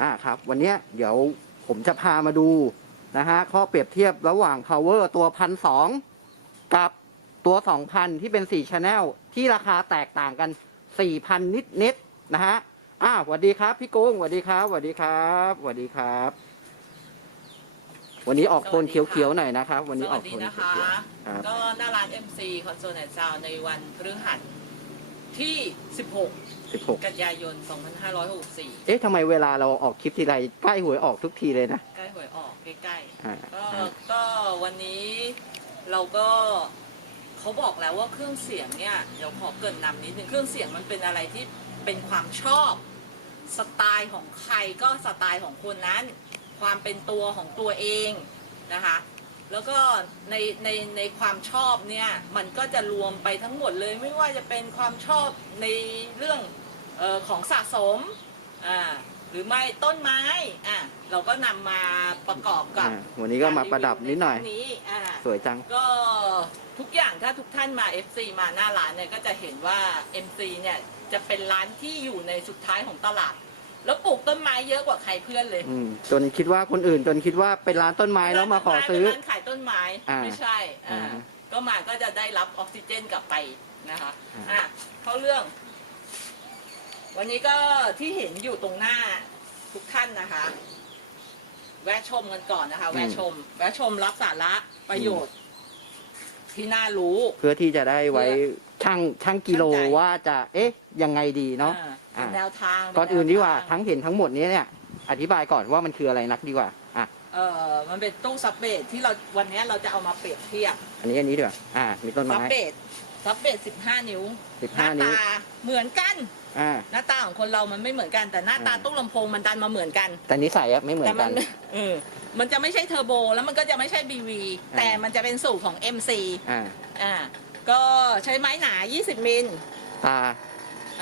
อ่าครับ วันเนี้ยเดี๋ยวผมจะพามาดูนะฮะข้อเปรียบเทียบระหว่าง power ตัวพันสองกับตัวสองพันที่เป็นสี่ชแนลที่ราคาแตกต่างกันสี่พันนิดนิดๆนะฮะอ้าวสวัสดีครับ พี่กุ้งสวัสดีครับสวัสดีครับสวัสดีครับ วันนี้ออกโทนเขียวๆหน่อยนะครับ วันสนี้อวัอสกดีโทนนะเขีคะยวๆครับก็หน้าร้าน MC คอนโซลแอนด์ซาวในวันพฤหัส ที่ 16สิบหกกันยายน 2564 เอ๊ะทำไมเวลาเราออกคลิปทีไรใกล้หวยออกทุกทีเลยนะ ใกล้หวยออกใกล้อ่าๆก็อ่าก็วันนี้เราก็เขาบอกแล้วว่าเครื่องเสียงเนี่ยเดี๋ยวขอเกรินนำนิดนึงเครื่องเสียงมันเป็นอะไรที่เป็นความชอบสไตล์ของใครก็สไตล์ของคนนั้น ความเป็นตัวของตัวเองนะคะ แล้วก็ในในในความชอบเนี่ยมันก็จะรวมไปทั้งหมดเลยไม่ว่าจะเป็นความชอบในเรื่องเออของสะสมอ่าหรือไม่ต้นไม้อะเราก็นำมาประกอบกับอ่าวันนี้ก็มาประดับนิดหน่อยในี้อ่าสวยจังก็ทุกอย่างถ้าทุกท่านมา FC มาหน้าร้านเนี่ยก็จะเห็นว่า MC เนี่ยจะเป็นร้านที่อยู่ในสุดท้ายของตลาด แล้วปลูกต้นไม้เยอะกว่าใครเพื่อนเลยอืมจนคิดว่าคนอื่นจนคิดว่าเป็นร้านต้นไม้แล้วมาขอซื้อเป็นร้านขายต้นไม้อ่าไม่ใช่อ่าอ่าก็มาก็จะได้รับออกซิเจนกลับไปนะคะอ่า อะเข้าเรื่อง วันนี้ก็ที่เห็นอยู่ตรงหน้าทุกท่านนะคะ แวะชมกันก่อนนะคะ แวะชม แวะชมรับสาระประโยชน์ ที่น่ารู้ เพื่อที่จะได้ไว้ช่างช่างกิโลช่างใจว่าจะเอ๊ะยังไงดีเนาะ อ่ อ่าเป็นแนวทางก่อนอื่นดีกว่าเป็แนทั้งเห็นทั้งหมดนี้เนี่ยอธิบายก่อนว่ามันคืออะไรนักดีกว่าอะเออมันเป็นตู้ซับเบดที่เราวันนี้เราจะเอามาเปรียบเทียบอันนี้อันนี้ดีกว่าอ่ามีต้นซัไม้บเบดซับเบดสิบห้านิ้วสิบหห้าน้านิ้วตาเหมือนกัน อ่าหน้าตาของคนเรามันไม่เหมือนกันแต่หน้าตาอ่าตู้ลำโพงมันดันมาเหมือนกัน แต่นิสัยอะไม่เหมือแต่นมักันเออมันจะไม่ใช่เทอร์โบ แล้วมันก็จะไม่ใช่ BV อ่า แต่มันจะเป็นสูตรของ MC อ่าอ่า ก็ใช้ไม้หนา 20 มิล ตา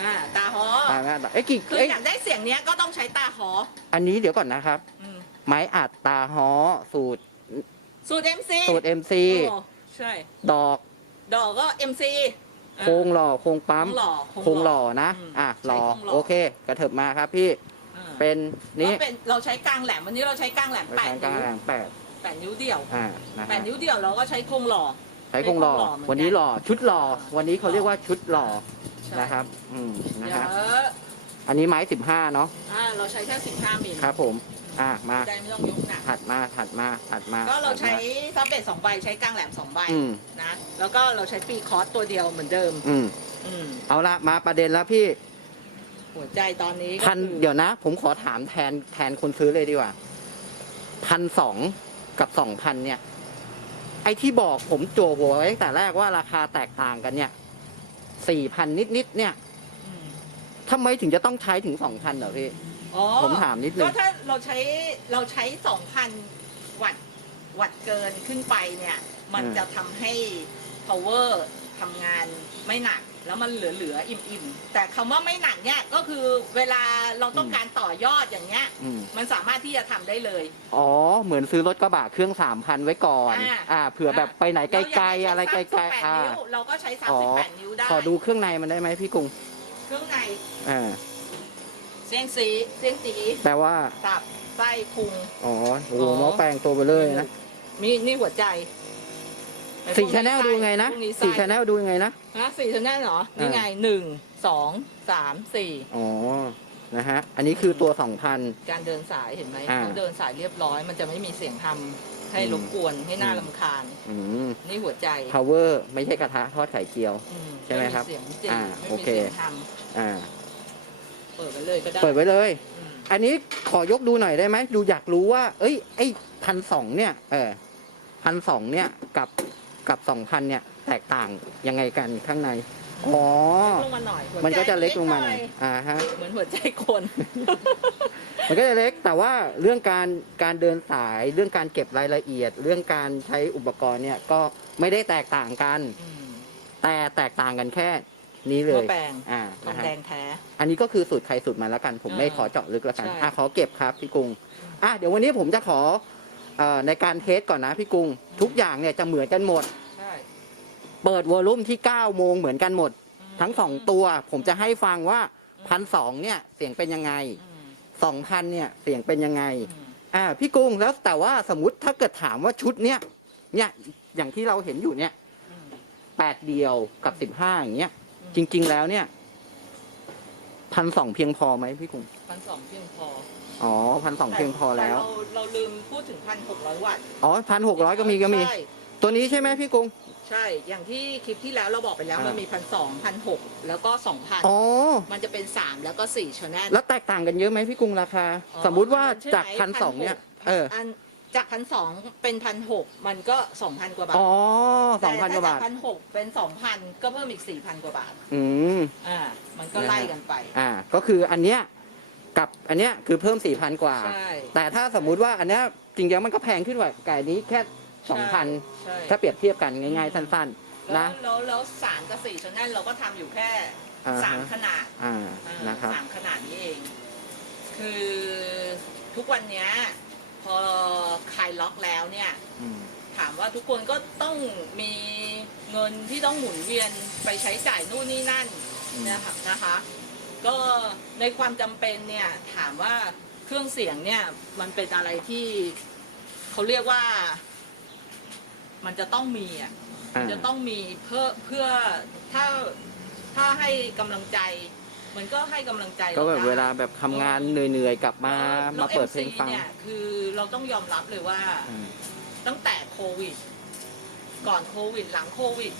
อ่าตาฮอตาหน้าตาเอ๊ะกี่คือเอ๊ะอยากได้เสียงเนี้ยก็ต้องใช้ตาฮออันนี้เดี๋ยวก่อนนะครับ อืมไม้อัดตาฮ้อสูตรสูตร MC สูตร MC โอ้ใช่ ดอกดอกก็ MC อ่าโครงหล่อโครงโคปั๊มงหล่อโครงหล่อนะอืมอะใช้หล่อโครงหล่อ โอเค กระเถิบมาครับพี่อ่าเป็นนี้ก็เป็นเราใช้กลางแหลมวันนี้เราใช้กลางแหลมใช้แปดกลานิ้วงแปดแปดนิ้วเดียวอ่านะแปฮะดนิ้วเดียวเราก็ใช้โครงหล่อ ใช้โครงหล่อใช้โครงหล่อเหมือนกันวันนี้หล่อชุดหล่ออ่าวันนี้เขาเรียกว่าชุดหล่อ ใช่ นะครับ อืมนะเดี๋ยฮะวอันนี้ไม้สิบห้าเนาะอ่าเราใช้แค่15มิลครับ ผม อะมาได้ไม่ต้องยกหนัก ถัดมาถัดมาถัดมาก็เราใช้ถัดซับเบสสองใบใช้กลางแหลมสองใบมาอืม นะ แล้วก็เราใช้ปีคอร์สตัวเดียวเหมือนเดิม อืม อืม เอาละมาประเด็นแล้วพี่หัวใจตอนนี้ก็พันคือเดี๋ยวนะ ผมขอถามแทนแทนคนซื้อเลยดีกว่าพันสองกับสองพันเนี่ย ไอที่บอกผมจั่วหัวไว้ตั้งแต่แรกว่าราคาแตกต่างกันเนี่ย สี่พันนิดๆเนี่ยอืมทำไมถึงจะต้องใช้ถึงสองพันเหรอพี่ อ๋อผมถามนิดนึก็งถ้าเราใช้เราใช้สองพันวัตต์วัตต์เกินขึ้นไปเนี่ย มันอืมจะทำให้ power ทำงานไม่หนัก แล้วมันเหลือๆอิ่มๆแต่คำว่าไม่หนักเนี่ยก็คือเวลาเราต้องการต่อยอดอย่างเงี้ย อืม มันสามารถที่จะทำได้เลย อ๋อ เหมือนซื้อรถกระบะเครื่องสามพันไว้ก่อน อ่า อ่า เผื่อแบบไปไหนไกลๆ อะไรไกลๆๆอ่านิ้วเราก็ใช้อ๋อ 38นิ้วได้ขอดูเครื่องในมันได้ไหมพี่กุ้งเครื่องในอ่า เสียงสีเสียงสีแปลว่า ตับไส้พุง อ๋อ โอ้โหอ๋อ หม้อแปลงตัวไปเลยนะ มีนี่หัวใจ สี่ชแนลดูไงนะพวกนี้ไส้สี่ชแนลดูยังไงนะ ฮะสี่ชแนลเหรอ นี่ไงหนึ่งสองสามสี่อ๋อ นะฮะ อันนี้คือตัวสองพัน การเดินสายเห็นไหมอ่าเขาเดินสายเรียบร้อย มันจะไม่มีเสียงทำให้อืมรบกวนให้น่าอืม ลำคาญ อืม นี่หัวใจ power ไม่ใช่กระทะทอดไข่เจียว อืใช่ไหมครับเสียงจริงอ่าไม่โอมีเค เสียงทอ่าำเปิดไปเลยก็ได้เปิดไว้เลย อืมอันนี้ขอยกดูหน่อยได้ไหม ดูอยากรู้ว่า เอ้ย ไอ้พันสองเนี่ย เออพันสองเนี่ย กับ กับสองพันเนี่ยแตกต่างยังไงกันข้างใน อ๋อเล็กลงมาหน่อยหัวใจมันก็จะเล็กลงมาหน่อยอ่าฮะ เหมือนหัวใจคน มันก็จะเล็กแต่ว่าเรื่องการการเดินสายเรื่องการเก็บรายละเอียด เรื่องการใช้อุปกรณ์เนี่ยก็ไม่ได้แตกต่างกันอืมแต่แตกต่างกันแค่นี้เลหม้อยแปลง อ่าทอนะงฮะแดงแท้ อันนี้ก็คือสูตรใครสูตรมันแล้วกัน ผมไม่อ่าขอเจาะลึกแล้วกันใช่ อะขอเก็บครับพี่กุ้งอะเดี๋ยววันนี้ผมจะขอ เอ่อในการเทสก่อนนะพี่กุ้งทุกอย่างเนี่ยจะเหมือนกันหมด ใช่เปิดวอลลุ่มที่9โมงเหมือนกันหมด ทั้งสองตัวผมจะให้ฟังว่าพันสองเนี่ยเสียงเป็นยังไงอืมสองพันเนี่ยเสียงเป็นยังไงอืมอ่าพี่กุ้งแล้วแต่ว่าสมมติถ้าเกิดถามว่าชุดเนี้ยเนี่ยอย่างที่เราเห็นอยู่เนี่ยอืม แปดเดียวกับสิบห้าอย่างเงี้ยอืมจริง ๆ แล้วเนี่ย พันสองเพียงพอไหมพี่กุ้งพันสองเพียงพออ๋อพันสองเพียงพอแล้ว ต่เราเราลืมพูดถึงพันหกร้อยวัตต์อ๋อพันหกร้อยก็มีก็มี ใช่ตัวนี้ใช่ไหมพี่กุ้ง ใช่ อย่างที่คลิปที่แล้วเราบอกไปแล้วอ่ามั มันมีพันสองพันหกแล้วก็สองพันอ๋อ มันจะเป็นสามแล้วก็สี่ชแนลแล้วแตกต่างกันเยอะไหมพี่กุ้งราคาอ๋อสมมุติว่าใช่ไหมจากพันสองเนี่ย เออ อัน จากพันสองเป็นพันหกมันก็สองพันกว่าบาทอ๋อสองพันกว่าบาทพันหกเป็นสองพันก็เพิ่มอีกสี่พันกว่าบาทอืม อ่ามันก็ไล่กันไป อ่า ก็คืออันเนี้ยกับอันเนี้ยคือเพิ่มสี่พันกว่า ใช่ แต่ถ้าสมมุติว่าอันเนี้ยจริงๆมันก็แพงขึ้นกว่าไก่นี้แค่สองพันใช่ถ้าเปรียบเทียบกันง่ายๆสั้นๆแล้นะวแล้วแล้วสามกับสี่ชแนลเราก็ทำอยู่แค่อ่าฮะ สามขนาดอ่าอ่า นะครับ สามขนาดนี้เอง คือทุกวันเนี้ย พอคลายล็อกแล้วเนี่ยอืม ถามว่าทุกคนก็ต้องมีเงินที่ต้องหมุนเวียนไปใช้จ่ายนู่นนี่นั่นอืม นะคะนะคะ ก็ในความจำเป็นเนี่ยถามว่าเครื่องเสียงเนี่ยมันเป็นอะไรที่เขาเรียกว่า มันจะต้องมีอะ อ่าจะต้องมีเพื่อเพื่อถ้าถ้าให้กำลังใจ มันก็ให้กำลังใจก็แบบรได้เวลาแบบทำงานเหนื่อยๆกลับมาแล้วมาเปิดเพลง MC ฟัง เนี่ยคือเราต้องยอมรับเลยว่าอืมตั้งแต่โควิด ก่อนโควิด หลังโควิด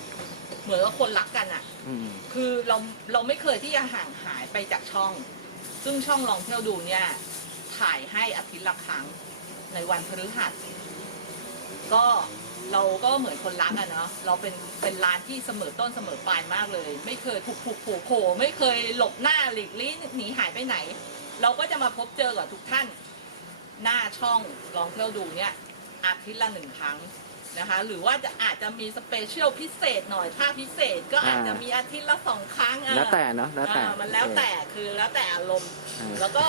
เหมือนกับคนรักกันอะอืม คือเราเราไม่เคยที่จะห่างหายไปจากช่อง ซึ่งช่องลองเที่ยวดูเนี่ย ถ่ายให้อาทิตย์ละครั้งในวันพฤหัส ก็เราก็เหมือนคนรักอะเนาะเราเป็นเป็นร้านที่เสมอต้นเสมอปลายมากเลย ไม่เคยถูกผูกผูกโผไม่เคยหลบหน้าหลีกลี่หนีหายไปไหน เราก็จะมาพบเจอกับทุกท่าน หน้าช่องลองเที่ยวดูเนี่ยอาทิตย์ละหนึ่งครั้งนะคะ หรือว่าจะอาจจะมีสเปเชียลพิเศษหน่อยถ้าพิเศษก็อาจจะมีอาทิตย์ละสองครั้งอะแล้วแต่เนาะแล้วแต่อ่ามันแล้วแต่คือแล้วแต่อารมณ์อ่าแล้วก็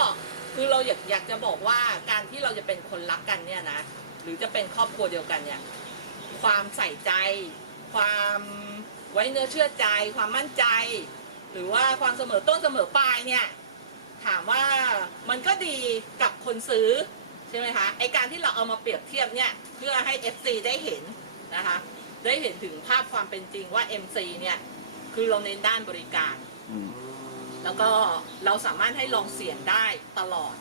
คือเราอยากอยากจะบอกว่าการที่เราจะเป็นคนรักกันเนี่ยนะห รือจะเป็นครอบครัวเดียวกันเนี่ยความใส่ใจ ความไว้เนื้อเชื่อใจ ความมั่นใจ หรือว่าความเสมอต้นเสมอปลายเนี่ยถามว่ามันก็ดีกับคนซื้อใช่ไหมคะไอการที่เราเอามาเปรียบเทียบเนี่ยเพื่อให้ FC ได้เห็นนะคะได้เห็นถึงภาพความเป็นจริงว่า MC เนี่ยคือเราเน้นด้านบริการอืมแล้วก็เราสามารถให้ลองเสียงได้ตลอด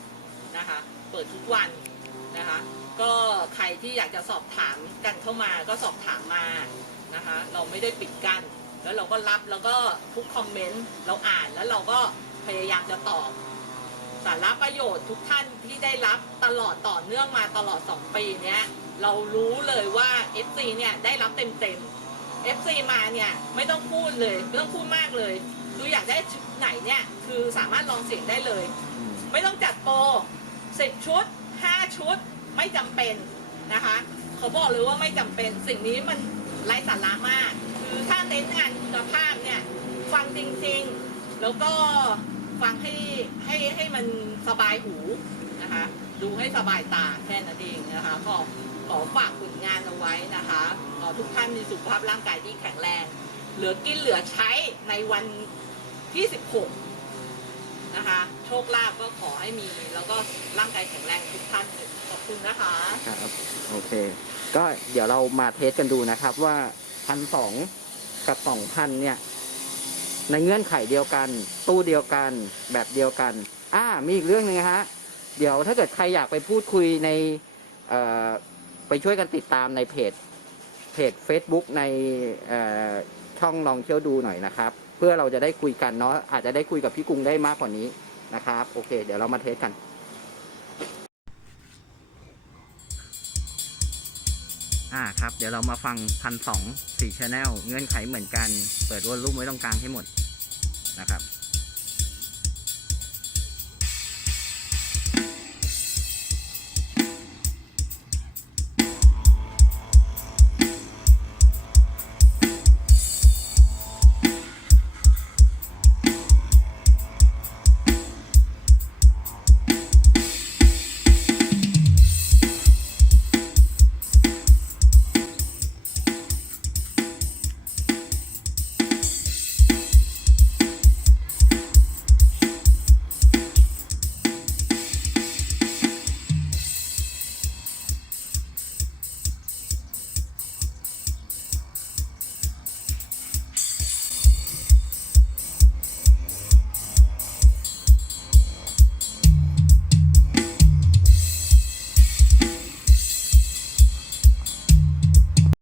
นะคะ เปิดทุกวัน นะคะ ก็ใครที่อยากจะสอบถามกันเข้ามาก็สอบถามมานะคะ เราไม่ได้ปิดกั้นแล้วเราก็รับแล้วก็ทุกคอมเมนต์เราอ่านแล้วเราก็พยายามจะตอบสาระประโยชน์ทุกท่านที่ได้รับตลอดต่อเนื่องมาตลอด 2 ปีเนี้ยเรารู้เลยว่า FC เนี่ยได้รับเต็มๆ FC มาเนี่ยไม่ต้องพูดเลยไม่ต้องพูดมากเลยคืออยากได้ชุดไหนเนี่ยคือสามารถลองเสียงได้เลย ไม่ต้องจัดโปรสิบชุด ห้าชุดไม่จำเป็นนะคะเขาบอกเลยว่าไม่จำเป็นสิ่งนี้มันไร้สาระมาก คือถ้าเน้นงานคุณภาพเนี่ยฟังจริงๆ แล้วก็ฟังให้ให้ให้มันสบายหูนะคะ ดูให้สบายตาแค่นั้นเองนะคะก็ขอฝากผลงานเอาไว้นะคะขอทุกท่านมีสุขภาพร่างกายที่แข็งแรง เหลือกินเหลือใช้ในวันที่ 16 นะคะ โชคลาภก็ขอให้มี แล้วก็ร่างกายแข็งแรงทุกท่านขอบคุณนะคะ ครับโอเค ก็เดี๋ยวเรามาเทสกันดูนะครับว่าพันสองกับสองพันเนี่ย ในเงื่อนไขเดียวกัน ตู้เดียวกันแบบเดียวกัน อ่ามีอีกเรื่องหนึ่งนะฮะเดี๋ยวถ้าเกิดใครอยากไปพูดคุยในเอ่อไปช่วยกันติดตามในเพจเพจ Facebook ในเอ่อช่องลองเที่ยวดูหน่อยนะครับ เพื่อเราจะได้คุยกันเนาะอาจจะได้คุยกับพี่กรุงได้มากกว่านี้นะครับ โอเค เดี๋ยวเรามาเทสกันอ่าครับ เดี๋ยวเรามาฟังพันสองสี่ชแนลเงื่อนไขเหมือนกัน เปิดวอลลุ่มไว้ตรงกลางให้หมดนะครับ